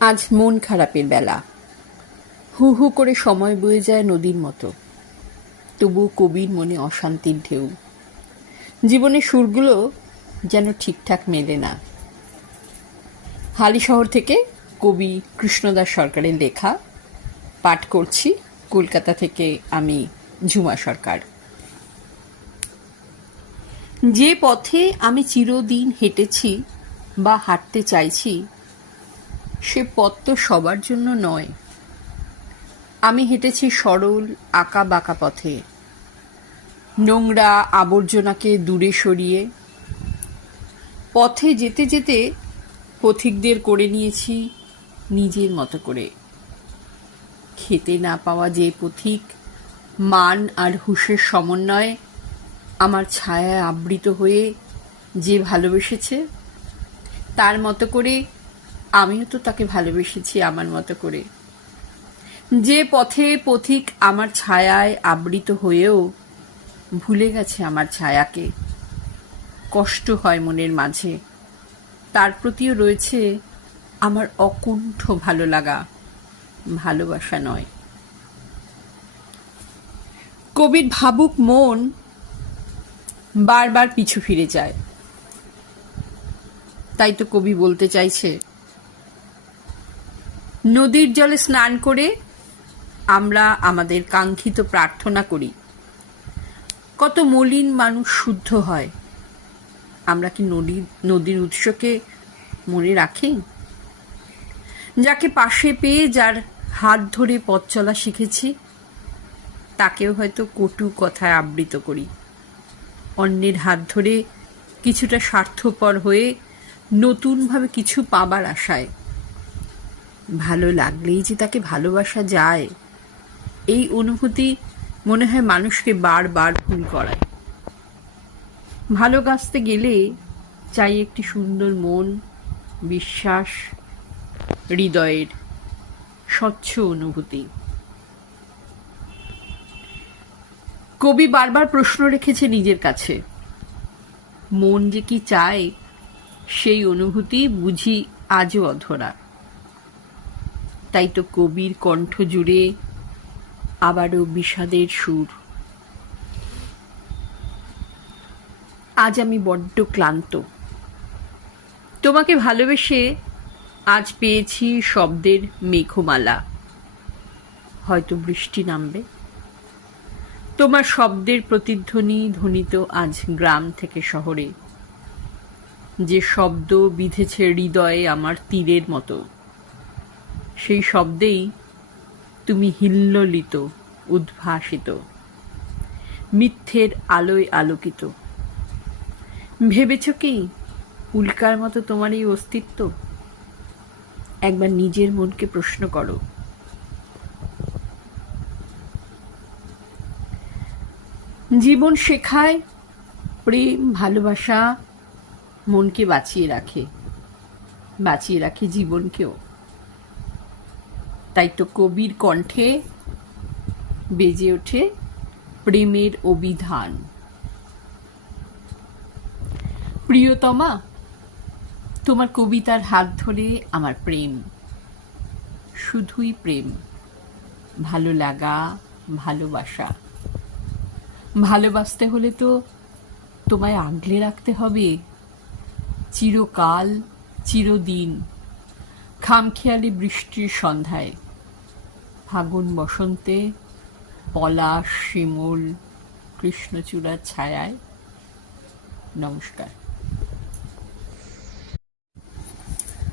আজ মন খারাপের বেলা। হু হু করে সময় বয়ে যায় নদীর মতো। তবুও কবির মনে অশান্তির ঢেউ। জীবনের সুরগুলো যেন ঠিকঠাক মেলে না। হালিশহর থেকে কবি কৃষ্ণদাস সরকারের লেখা পাঠ করছি। কলকাতা থেকে আমি ঝুমা সরকার। যে পথে আমি চিরদিন হেঁটেছি বা হাঁটতে চাইছি, সে পথ তো সবার জন্য নয়। আমি হেঁটেছি সরল আঁকা বাঁকা পথে, নোংরা আবর্জনাকে দূরে সরিয়ে। পথে যেতে যেতে পথিকদের করে নিয়েছি নিজের মতো করে। খেতে না পাওয়া যে পথিক মান আর হুঁশের সমন্বয়ে আমার ছায়ায় আবৃত হয়ে যে ভালোবেসেছে, তার মতো করে আমিও তো তাকে ভালোবেসেছি আমার মতো করে। যে পথে পথিক আমার ছায়ায় আবৃত হয়েও ভুলে গেছে আমার ছায়াকে, কষ্ট হয় মনের মাঝে, তার প্রতিও রয়েছে আমার অকুণ্ঠ ভালো লাগা, ভালোবাসা নয়। কবির ভাবুক মন বারবার পিছু ফিরে যায়। তাই তো কবি বলতে চাইছে, নদীর জলে স্নান করে আমরা আমাদের কাঙ্ক্ষিত প্রার্থনা করি। কত মলিন মানুষ শুদ্ধ হয়। আমরা কি নদীর উৎসকে মনে রাখি? যাকে পাশে পেয়ে যার হাত ধরে পথ চলা শিখেছি, তাকেও হয়তো কটু কথায় আবৃত করি। অন্যের হাত ধরে কিছুটা স্বার্থপর হয়ে নতুনভাবে কিছু পাবার আশায়। ভালো লাগলেই যে তাকে ভালোবাসা যায়, এই অনুভূতি মনে হয় মানুষকে বারবার ভুল করায়। ভালোবাসতে গেলে চাই একটি সুন্দর মন, বিশ্বাস, হৃদয়ের স্বচ্ছ অনুভূতি। কবি বারবার প্রশ্ন রেখেছে নিজের কাছে, মন যে কি চায় সেই অনুভূতি বুঝি আজও অধরা। তাই তো কবির কণ্ঠ জুড়ে আবারও বিষাদের সুর। আজ আমি বড্ড ক্লান্ত। তোমাকে ভালোবেসে আজ পেয়েছি শব্দের মেঘমালা। হয়তো বৃষ্টি নামবে। তোমার শব্দের প্রতিধ্বনি ধ্বনিত আজ গ্রাম থেকে শহরে। যে শব্দ বিঁধেছে হৃদয়ে আমার তীরের মতো, সেই শব্দেই তুমি হিল্লোলিত, উদ্ভাসিত, মিথ্যের আলোয় আলোকিত। ভেবেছ কি উল্কার মতো তোমার এই অস্তিত্ব? একবার নিজের মনকে প্রশ্ন করো। জীবন শেখায় প্রেম, ভালোবাসা মনকে বাঁচিয়ে রাখে জীবনকেও। তাই তো কবির কণ্ঠে বেজে ওঠে প্রেমের অভিধান। প্রিয়তমা, তোমার কবিতার হাত ধরে আমার প্রেম, শুধুই প্রেম, ভালো লাগা, ভালোবাসা। ভালোবাসতে হলে তো তোমায় আগলে রাখতে হবে চিরকাল, চিরদিন। খামখেয়ালি বৃষ্টির সন্ধ্যায়, ফাগুন বসন্তে, পলাশ, শিমুল, কৃষ্ণচূড়ার ছায়ায়। নমস্কার।